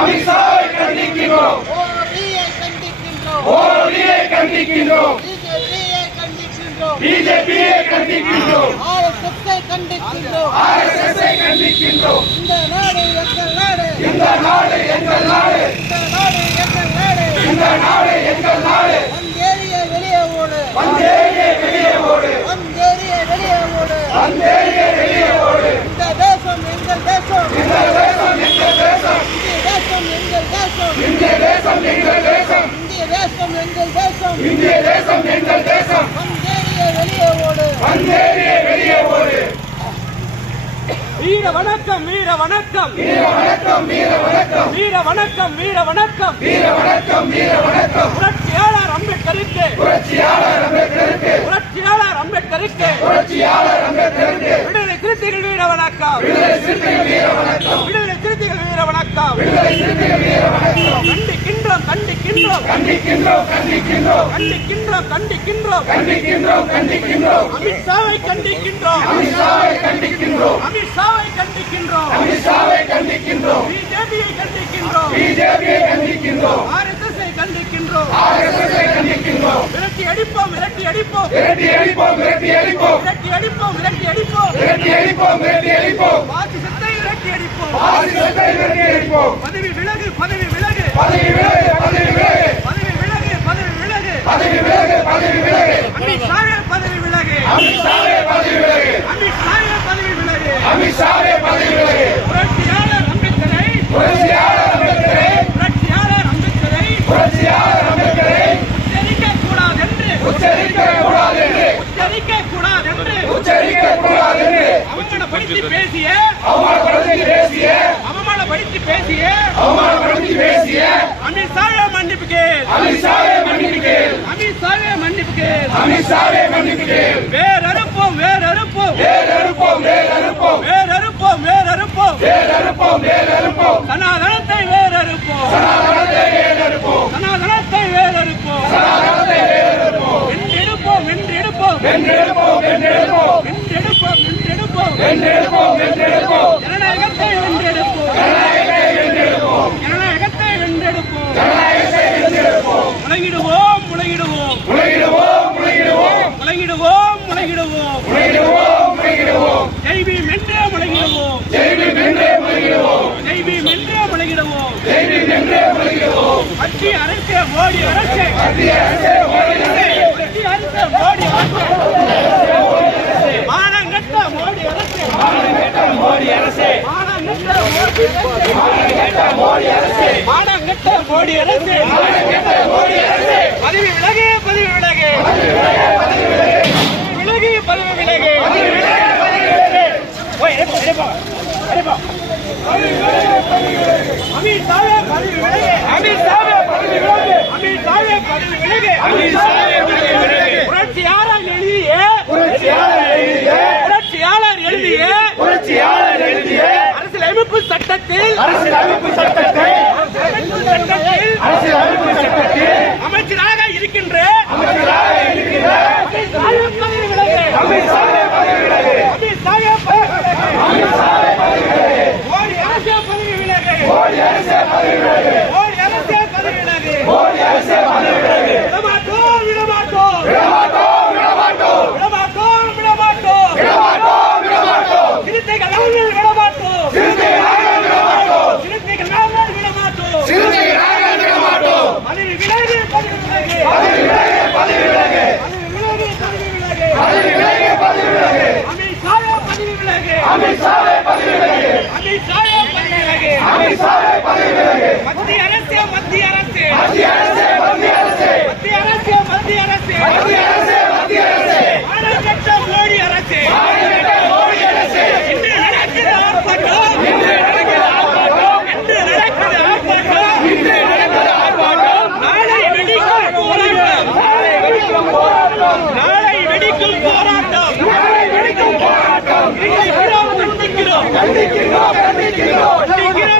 அமித்ஷாவை கண்டிக்கின்றோம். மோடியை கண்டிக்கின்றோம். பிஜேபியை கண்டிக்கின்றோம். ஆர்எஸ்எஸ்ஐ கண்டிக்கின்றோம். ஆர்எஸ்எஸ்ஐ கண்டிக்கின்றோம். இந்த நாடு எங்கள் நாடு. இந்த நாடு எங்கள் நாடு. இந்த நாடு எங்கள் நாடு. இந்த நாடு எங்கள் நாடு. வந்தேறிய வெளியே ஓடு. வந்தேறிய வெளியே ஓடு. வந்தேறிய வெளியே ஓடு. வந்தேறிய வெளியே ஓடு. இந்த தேசம் எங்கள் தேசம். இந்த தேசம் எங்கள் தேசம். இந்திய தேசம் எங்கள் தேசம். இந்திய தேசம் எங்கள் தேசம். இந்திய தேசம் எங்கள் தேசம். இந்திய தேசம் எங்கள் தேசம். வந்தேறிய வெளியே ஓடு. வந்தேறிய வெளியே ஓடு. வீர வணக்கம் வீர வணக்கம் வீர வணக்கம் வீர வணக்கம் வீர வணக்கம் வீர வணக்கம் வீர வணக்கம் வீர வணக்கம். புரட்சியாளர் அம்பேத்கருக்கு புரட்சியாளர் அம்பேத்கருக்கு புரட்சியாளர் அம்பேத்கருக்கு புரட்சியாளர் அம்பேத்கருக்கு விடுதலை சிறுத்தைகள் வீர வணக்கம் விடுதலை சிறுத்தைகள் வீர வணக்கம். விடுதலை சிறுத்தைகள் வீர வணக்கம் விடுதலை சிறுத்தைகள் வீர வணக்கம். கண்டிக்கின்றோம் கண்டிக்கின்றோம் கண்டிக்கின்றோம் கண்டிக்கின்றோம் கண்டிக்கின்றோம் கண்டிக்கின்றோம் கண்டிக்கின்றோம் கண்டிக்கின்றோம். அமித்ஷாவை கண்டிக்கின்றோம் அமித்ஷாவை கண்டிக்கின்றோம். அமித்ஷாவை கண்டிக்கின்றோம் அமித்ஷாவை கண்டிக்கின்றோம். பிஜேபியை கண்டிக்கின்றோம் பிஜேபியை கண்டிக்கின்றோம். ஆர்எஸ்எஸ்ஐ கண்டிக்கின்றோம் ஆர்எஸ்எஸ்ஐ கண்டிக்கின்றோம். விரட்டி அடிப்போம் விரட்டி அடிப்போம் விரட்டி அடிப்போம் விரட்டி அடிப்போம். விரட்டி அடிப்போம் விரட்டி அடிப்போம் விரட்டி அடிப்போம் விரட்டி அடிப்போம். பாசிசத்தை விரட்டி அடிப்போம் பாசிசத்தை விரட்டி அடிப்போம். பதவி விலகு பதவி விலகு பதவி விலகு பதவி விலகு. பதவி விலகு பதவி விலகு பதவி விலகு பதவி விலகு. அமித்ஷாவே பதவி விலகு அமித்ஷாவே பதவி விலகு. அமித்ஷாவே பதவி விலகு அமித்ஷாவே பதவி விலகு. புரட்சியாளர் அம்பேத்கரை புரட்சியாளர் அம்பேத்கரை புரட்சியாளர் அம்பேத்கரை புரட்சியாளர் அம்பேத்கரை உச்சரிக்க கூடாது என்று உச்சரிக்க கூடாது என்று உச்சரிக்க கூடாது என்று உச்சரிக்க கூடாது என்று அவமானப்படுத்தி பேசிய அவமானப்படுத்தி பேசிய அவமானப்படுத்தி பேசிய அவமானப்படுத்தி பேசிய அமித்ஷாவே மன்னிப்பு கேள் அமித்ஷாவே மன்னிப்பு கேள். அமித்ஷாவே மன்னிப்பு கேள் அமித்ஷாவே மன்னிப்பு கேள். வேறறுப்போம் வேறறுப்போம் வேறறுப்போம் வேறறுப்போம் வேறறுப்போம் வேறறுப்போம் வேறறுப்போம் வேறறுப்போம். சனாதனத்தை வேறறுப்போம் சனாதனத்தை வேறறுப்போம். சனாதனத்தை வேறறுப்போம் சனாதனத்தை வேறறுப்போம். வென்றெடுப்போம் வென்றெடுப்போம் வென்றெடுப்போம் வென்றெடுப்போம். வென்றெடுப்போம் வென்றெடுப்போம் வென்றெடுப்போம் வென்றெடுப்போம். ஜனநாயகத்தை வென்றெடுப்போம் ஜனநாயகத்தை வென்றெடுப்போம். ஜனநாயகத்தை வென்றெடுப்போம் ஜனநாயகத்தை வென்றெடுப்போம். முளையிடுவோம் முளையிடுவோம் முளையிடுவோம் முளையிடுவோம். முளையிடுவோம் முளையிடுவோம் முளையிடுவோம் முளையிடுவோம். ஜெய்பீம் என்றே முளையிடுவோம் ஜெய்பீம் என்றே முளையிடுவோம். ஜெய்பீம் என்றே முளையிடுவோம் ஜெய்பீம் என்றே முளையிடுவோம். மத்திய அரசே மோடி அரசே மத்திய அரசே மோடி அரசே. மத்திய அரசே மோடி அரசே மானங்கெட்ட மோடி அரசே மானங்கெட்ட மோடி அரசே. மானங்கெட்ட மோடி அரசே மானங்கெட்ட மோடி அரசே. மானங்கெட்ட மோடி அரசே மானங்கெட்ட மோடி அரசே. பதவி விலகு பதவி விலகு பதவி விலகு. விலகு பதவி விலகு பதவி விலகு பதவி விலகு. ஓய் எடுப்பா எடுப்பா எடுப்பா அமித்ஷாவே பதவி விலகு அமித்ஷாவே பதவி விலகு. அமித்ஷாவே பதவி விலகு அமித்ஷாவே பதவி விலகு. புரட்சியாளர் எழுதிய புரட்சியாளர் எழுதிய புரட்சியாளர் எழுதிய புரட்சியாளர் எழுதிய அரசியலமைப்பு சட்டத்தில் அரசியலமைப்பு சட்டத்தை அரசியலமைப்பு சட்டத்தில் அமைச்சராக இருக்கின்ற அமைச்சராக இருக்கிற அமித்ஷாவே பதவி விலகு அமித்ஷாவே பதவி விலகு. அமித்ஷாவே பதவி விலகு அமித்ஷாவே பதவி விலகு. மோடி அரசே பதவி விலகு மோடி அரசே பதவி விலகு. மோடி அரசே பதவி விலகு மோடி அரசே பதவி விலகு. விடமாட்டோம் விடமாட்டோம் விடமாட்டோம் விடமாட்டோம். விடமாட்டோம் விடமாட்டோம் விடமாட்டோம் விடமாட்டோம். சிறுத்தைகள் நாங்கள் விடமாட்டோம் சிறுத்தைகள் நாங்கள் விடமாட்டோம். சிறுத்தைகள் நாங்கள் விடமாட்டோம் சிறுத்தைகள் நாங்கள் விடமாட்டோம். பதவி விலகு பதவி விலகு பதவி விலகு பதவி விலகு. பதவி விலகு பதவி விலகு பதவி விலகு பதவி விலகு. அமித்ஷாவே பதவி விலகு அமித்ஷாவே பதவி விலகு. அமித்ஷாவே பதவி விலகு அமித்ஷாவே பதவி விலகு. மத்திய அரசே மத்திய அரசே மத்திய அரசே மத்திய அரசே. மத்திய அரசே மத்திய அரசே மத்திய அரசே மத்திய அரசே. மானங்கெட்ட மோடி அரசே மானங்கெட்ட மோடி அரசே. இன்று நடக்குது ஆர்ப்பாட்டம் இன்று நடக்கிற ஆர்ப்பாட்டம். இன்று நடக்குது ஆர்ப்பாட்டம் இன்று நடக்கிற ஆர்ப்பாட்டம். நாளை வெடிக்கும் போராட்டம் நாளை வெடிக்கும் போராட்டம். நாளை வெடிக்கும் போராட்டம் நாளை வெடிக்கும் போராட்டம். கண்டிக்கிறோம் கண்டிக்கிறோம் கண்டிக்கின்றோம் கண்டிக்கின்றோம். கண்டிக்கிறோம்